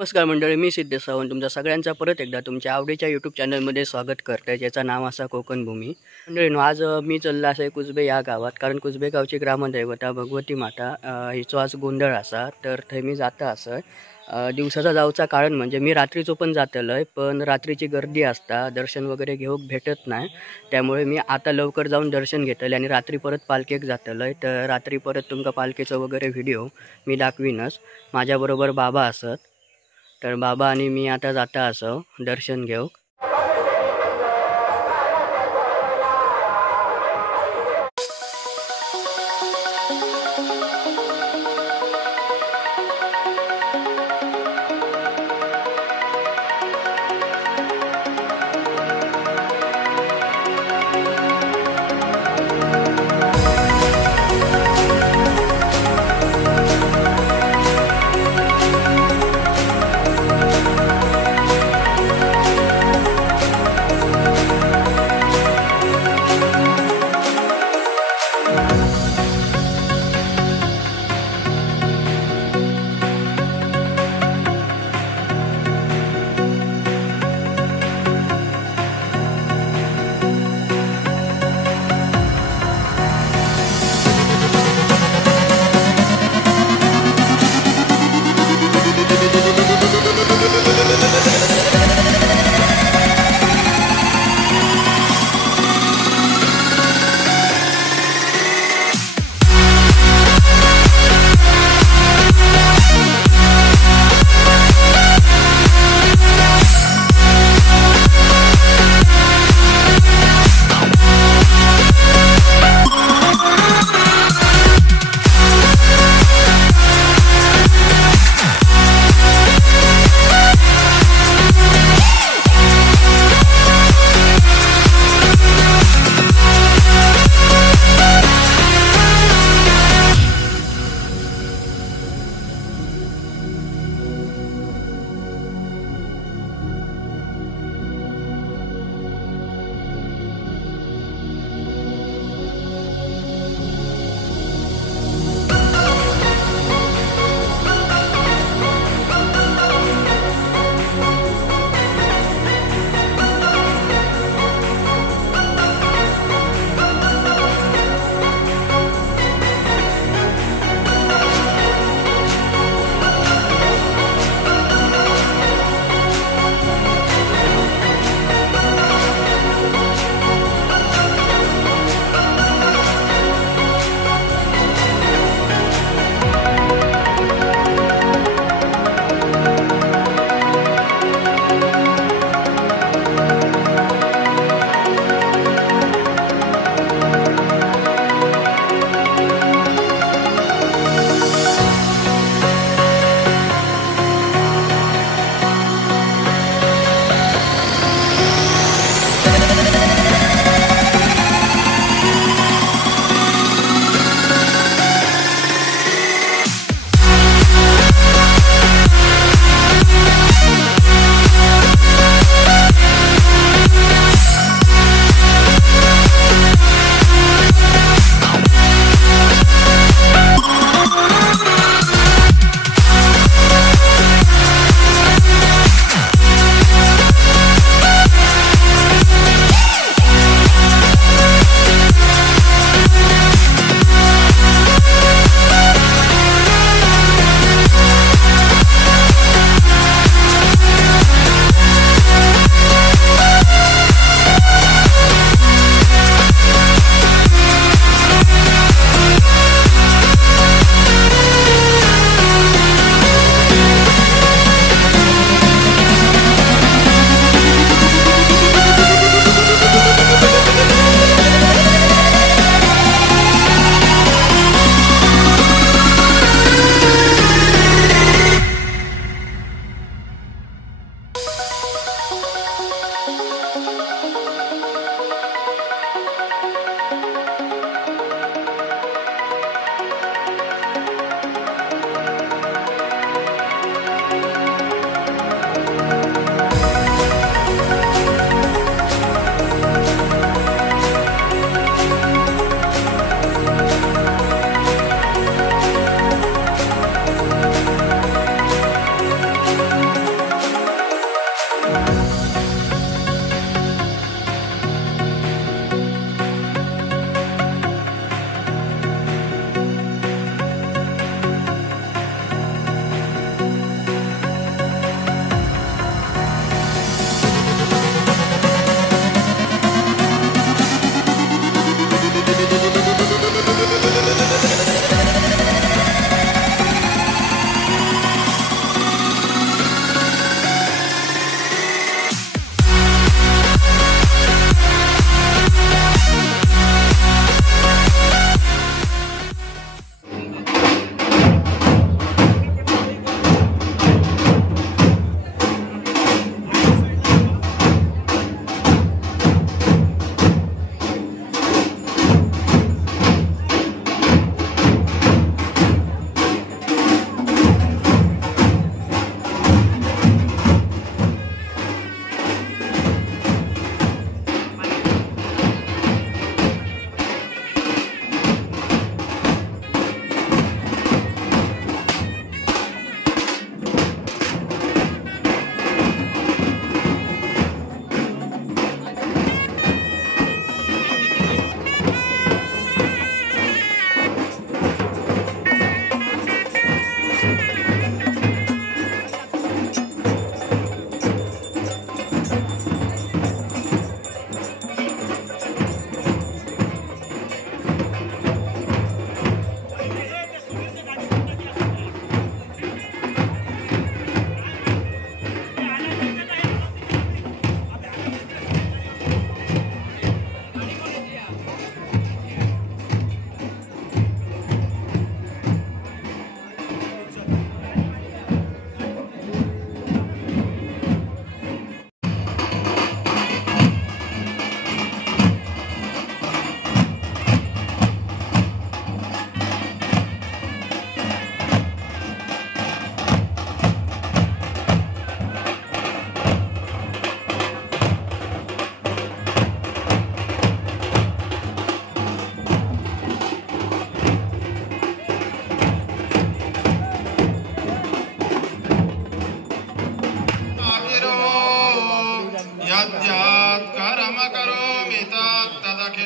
नमस्कार मंडळी, मी सिद्धेश सावंत तुमच्या सगळ्यांचा परत एकदा तुमच्या आवडीच्या यूट्यूब चॅनलमध्ये स्वागत करते, ज्याचं नाव असा कोकण भूमी. मंडळीनो, आज मी चाललो आहे कुसबे या गावात, कारण कुसबे गावची ग्रामदैवता भगवती माता हिचो आज गोंधळ असा. तर थंय मी जाता असं दिवसाचा जाऊचा कारण म्हणजे मी रात्रीचो पण जातलोय, पण रात्रीची गर्दी असता, दर्शन वगैरे घेऊक भेटत नाही. त्यामुळे मी आता लवकर जाऊन दर्शन घेतले आणि रात्री परत पालखेक जातलोय. तर रात्री परत तुमका पालखेचो वगैरे व्हिडिओ मी दाखवीनच. माझ्याबरोबर बाबा असत, तर बाबा आणि मी आता जाता असो दर्शन घेऊक.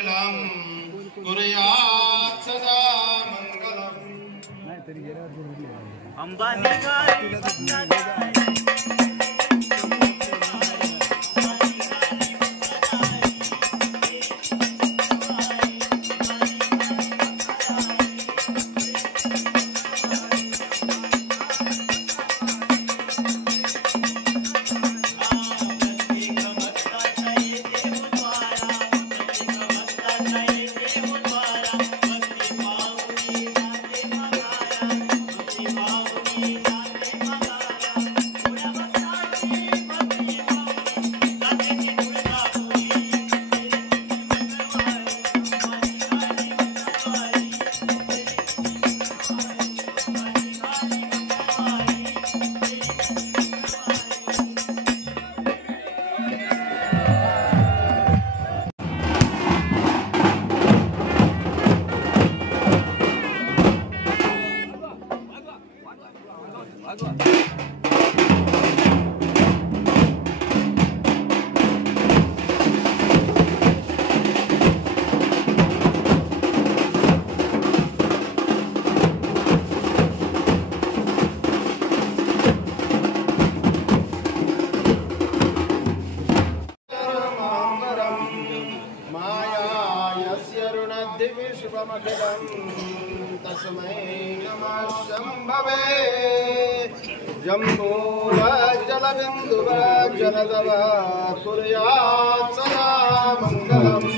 मंगलम कुर्यात् सदा मंगलम अंबानी तस्मै नमः शंभवे जम्बूजलबिन्दुवज्जलधव कुर्यात् सदा मंगलम्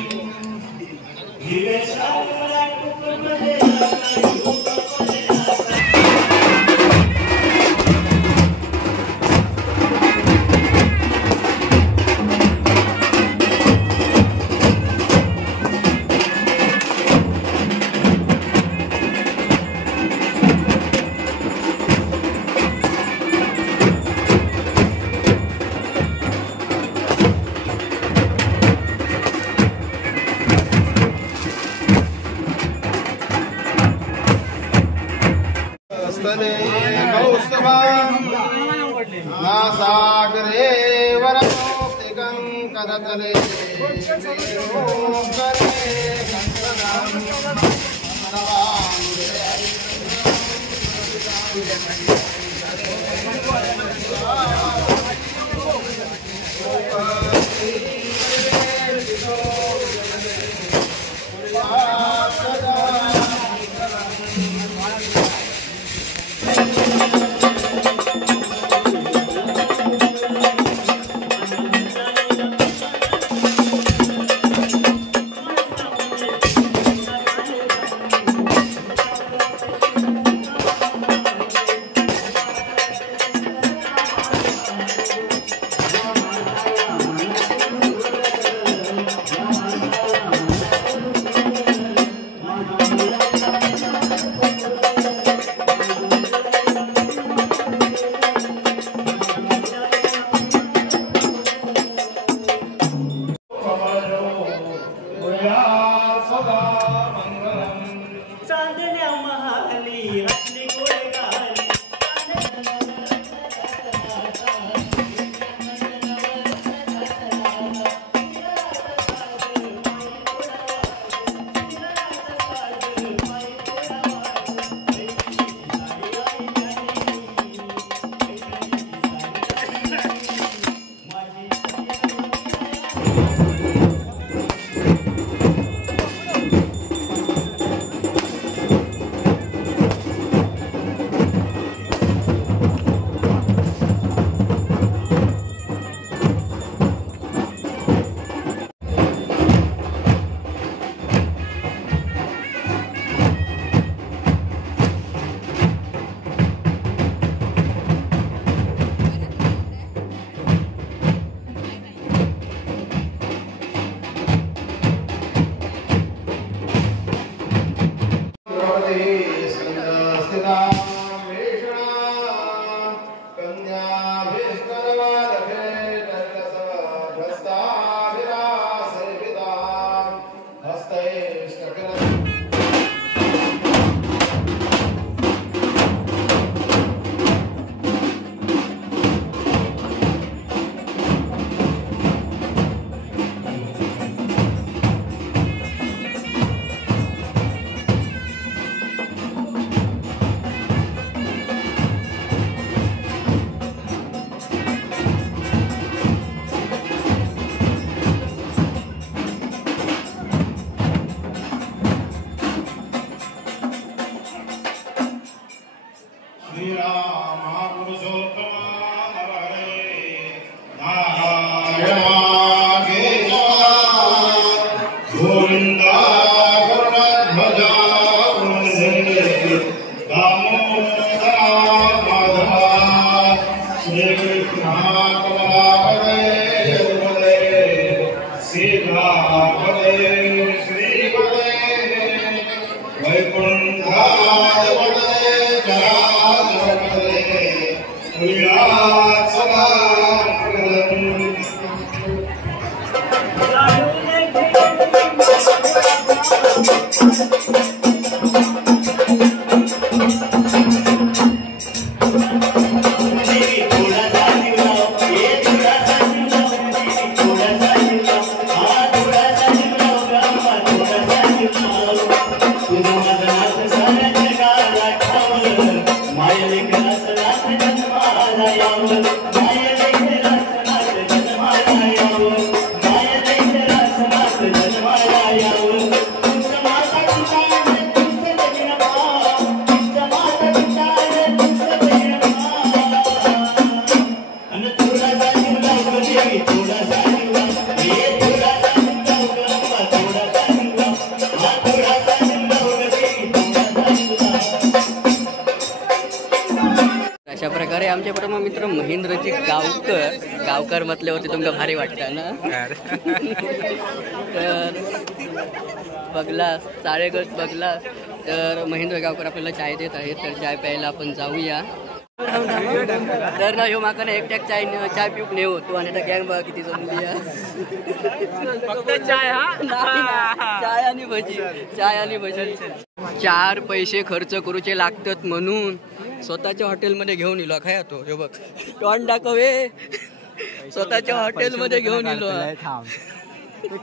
नासागरे वरमोक्तिकं कदतले अशा प्रकारे आमचे परम मित्र महेंद्रजी गावकर म्हटल्यावरती तुमका भारी वाटतं ना. तर बघला साडेगत बघला तर महेंद्र गावकर आपल्याला चाय देत आहेत. तर चाय प्यायला आपण जाऊया. तर ना ह्यो माका ना एकट्याक चाय पिऊक नाही होतो आणि आता गँग बघा किती जमली फक्त चाय. चाय आणि भजी 4 पैसे खर्च करूचे लागतात म्हणून स्वतःच्या हॉटेलमध्ये घेऊन इलो. काय तो हे बघ टॉन दाखवे स्वतःच्या हॉटेलमध्ये घेऊन इलो.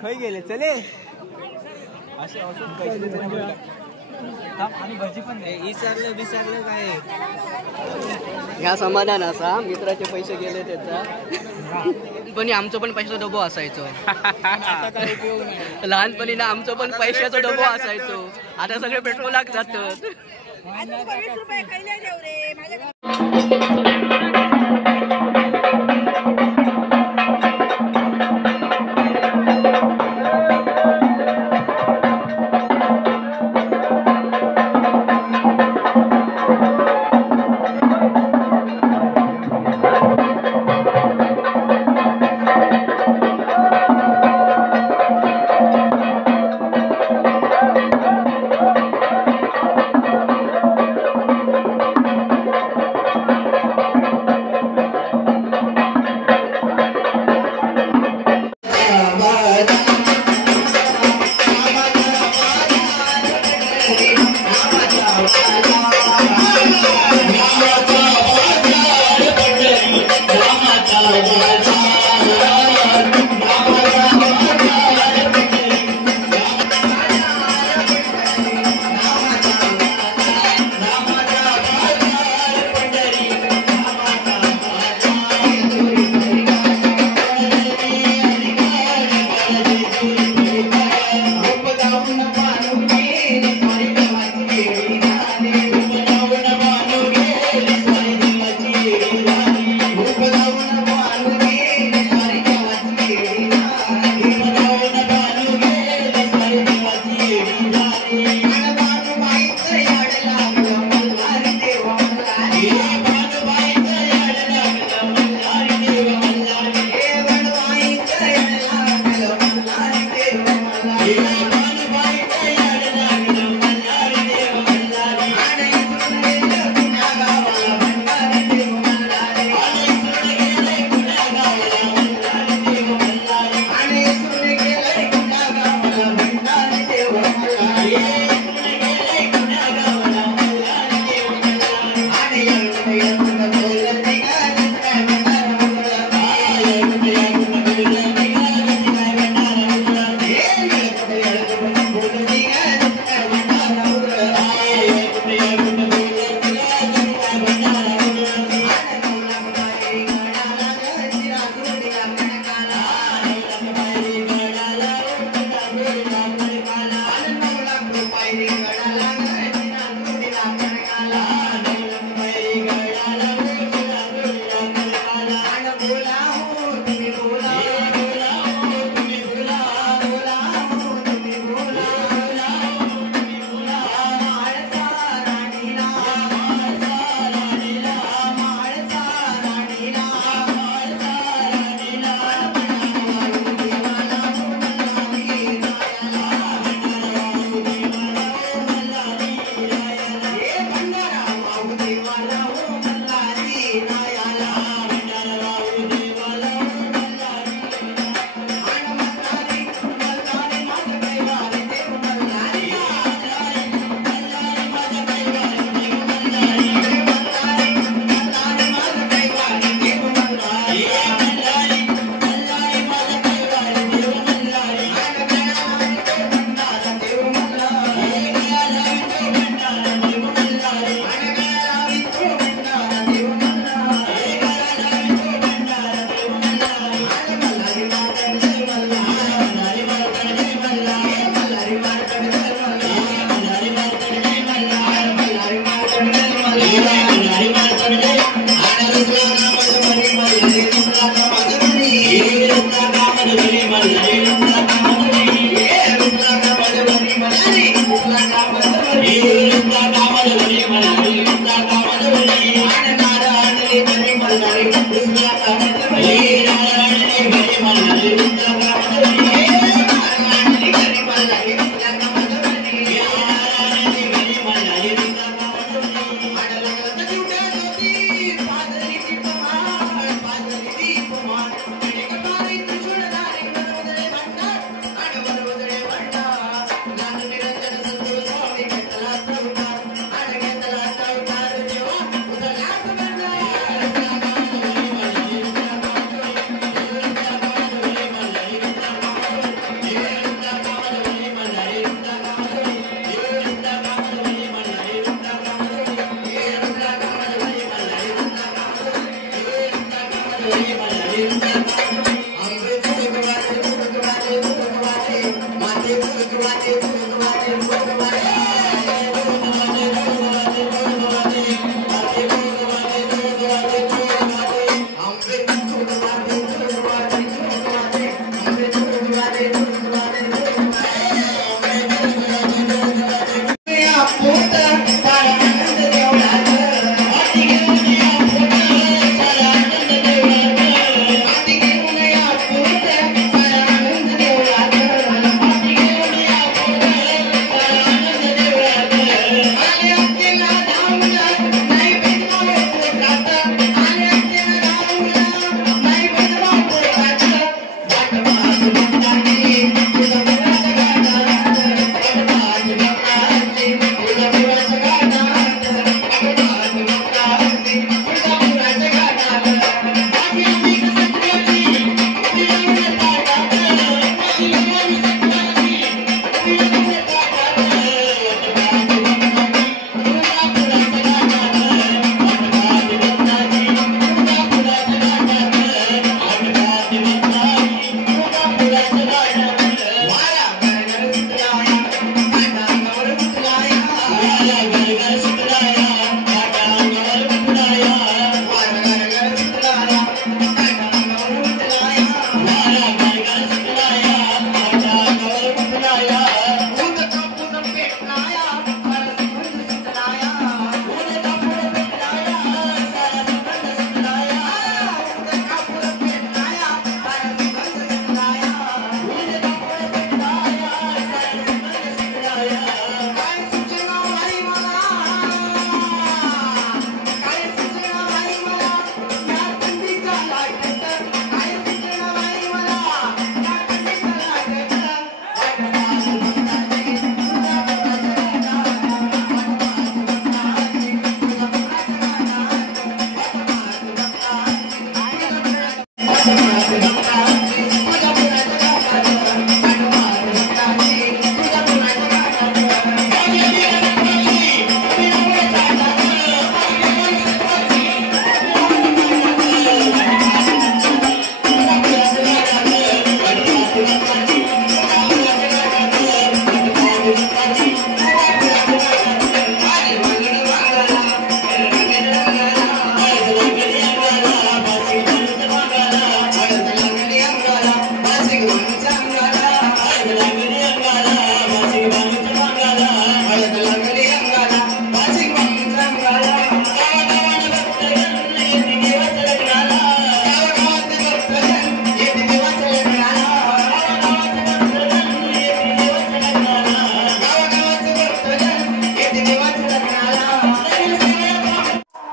खय गेले चले विसरलं काय ह्या समाधान असा मित्राचे पैसे गेले त्याचा. पण आमचं पण पैशाचा डबो असायचो. लहानपणी ना आमचं पण पैशाचा डबो असायचो. आता सगळे पेट्रोलाक जातात.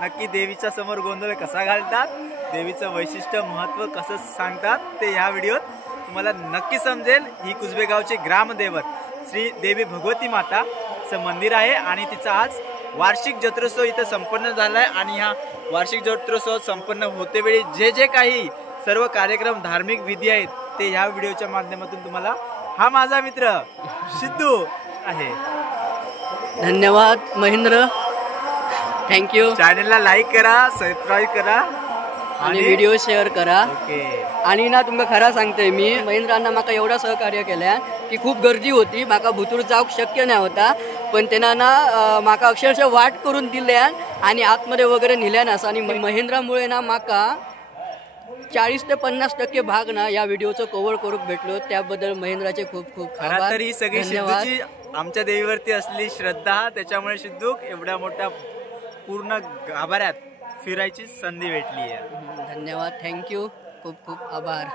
नक्की देवीच्या समोर गोंधळ कसा घालतात, देवीचं वैशिष्ट्य महत्त्व कसं सांगतात ते ह्या व्हिडिओत तुम्हाला नक्की समजेल. ही कुसबेगावची ग्रामदैवत श्री देवी भगवती माताचं मंदिर आहे आणि तिचा आज वार्षिक जत्रोत्सव इथं संपन्न झाला आहे. आणि ह्या वार्षिक जत्रोत्सव संपन्न होतेवेळी जे जे काही सर्व कार्यक्रम धार्मिक विधी आहेत ते ह्या व्हिडिओच्या माध्यमातून तुम्हाला हा माझा मित्र सिद्धू आहे. धन्यवाद महेंद्र, थँक्यू. चॅनलला लाईक करा, सबस्क्राईब करा आणि व्हिडिओ शेअर करा. ओके. आणि ना तुमका खरा सांगते मी, महेंद्रांना माका एवढा सहकार्य केल्या की खूप गर्दी होती, माका भुतूर जाऊक शक्य नाही होता, पण त्यांना ना माका अक्षरशः वाट करून दिल्या आणि आतमध्ये वगैरे नेल्या नसा. आणि महेंद्रामुळे ना माका 40 ते 50% भाग ना या व्हिडिओचं कव्हर करून भेटलो. त्याबद्दल महेंद्राचे खूप खूप खरा आभार. तर ही सगळी धन्यवाद. सिद्धूची आमच्या देवीवरती असली श्रद्धा, त्याच्यामुळे सिद्धू एवढ्या मोठ्या पूर्ण गाभाऱ्यात फिरायची संधी भेटली आहे. धन्यवाद, थँक्यू, खूप खूप आभार.